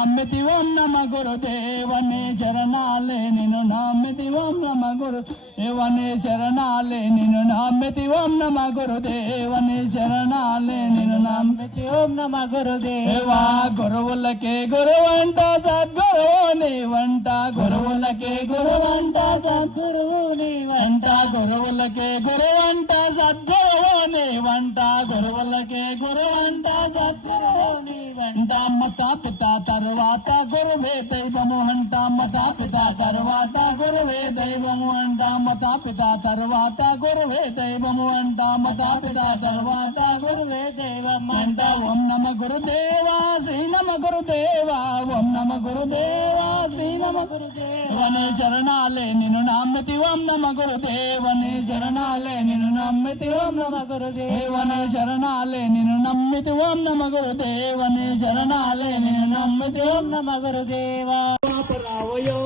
నమ్మితి ఓం నమ గురుదేవని శరణాలే నిన్ను నమ్మితి ఓం నమ గురుదేవని శరణాలే నిన్ను నమ్మితి ఓం నమ గురుదేవని శరణాలే నిన్ను నమ్మితి ఓం నమ గురుదేవా గురువులకే గురువంట సద్గురువు నీ వంట గురువులకే గురువంట సద్గురువు నీ వంట గురువులకే గురువంట సద్గురువు నీ వంట గురువులకే గురువంట సద్గురువు నీ వంట మత పిత తరువాత గురువే దైవము అంట మత పిత తరువాత గురువే దైవము అంట మత పిత తరువాత గురువే దైవము అంట మత పిత తరువాత గురువే దైవము అంట ఓం నమ గురుదేవా శ్రీ నమ గురుదేవా ఓం నమ గురుదేవా శ్రీ నమ గురుదేవని శరణాలే నిన్ను నమ్మితి ఓం నమ గురుదేవని శరణాలే నిన్ను నమ్మితి ఓం నమ గురుదేవని శరణాలే నిన్ను నమ్మితి ఓం నమ గురుదేవని శరణాలే నిన్ను నమ్మితి ఓం నమ గురుదేవా వాపరావయో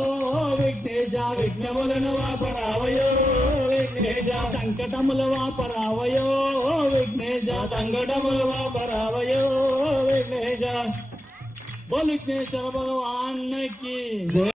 విఘ్నేశ విఘ్నములను వాపరావయో విఘ్నేశ సంకటములు వాపరావయో విఘ్నేశ సంకటములు వాపరావయో విఘ్నేశ बोल विघ्नेश्वर भगवान की